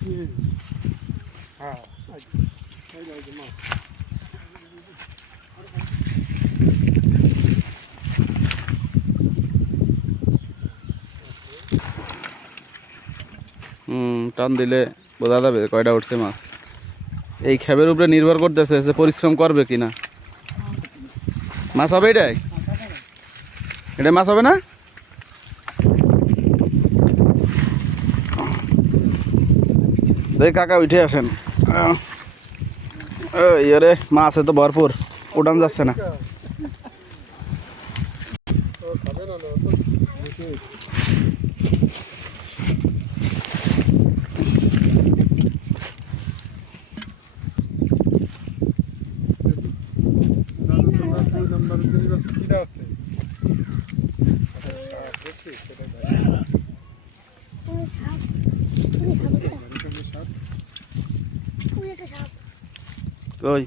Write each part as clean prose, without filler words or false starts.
হ্যাঁ মা টান দিলে বোঝা যাবে কয়টা উঠছে মাছ। এই খেপের উপরে নির্ভর করতেছে যে পরিশ্রম করবে কিনা। মাছ হবে এটাই, এটা মাছ হবে না? দেখ কাকা উঠে আসেন। ইয়ে মাছ তো ভরপুর, উঠান যাচ্ছে না। ওই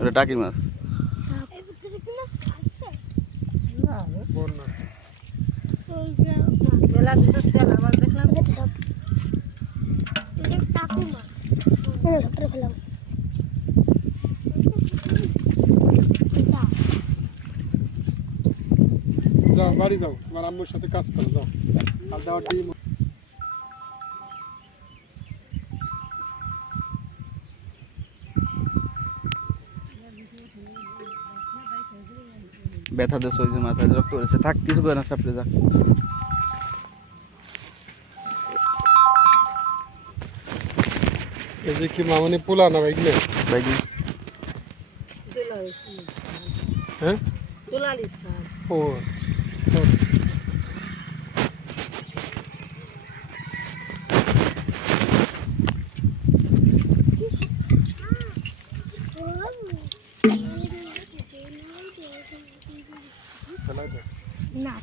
এটা টাকি মাছ। যাও বাড়ি যাও, আমার আম্মুর সাথে কাজ করো, যাও। আর দাও ডিম। ব্যথা দেশ হয়েছে, মাথায় রক্ত করেছে, থাক কিছু করে না, সাপড়ে যা। এই যে কি মামনি পোলা না বাইক নেই বাইকি হ্যাঁ ও না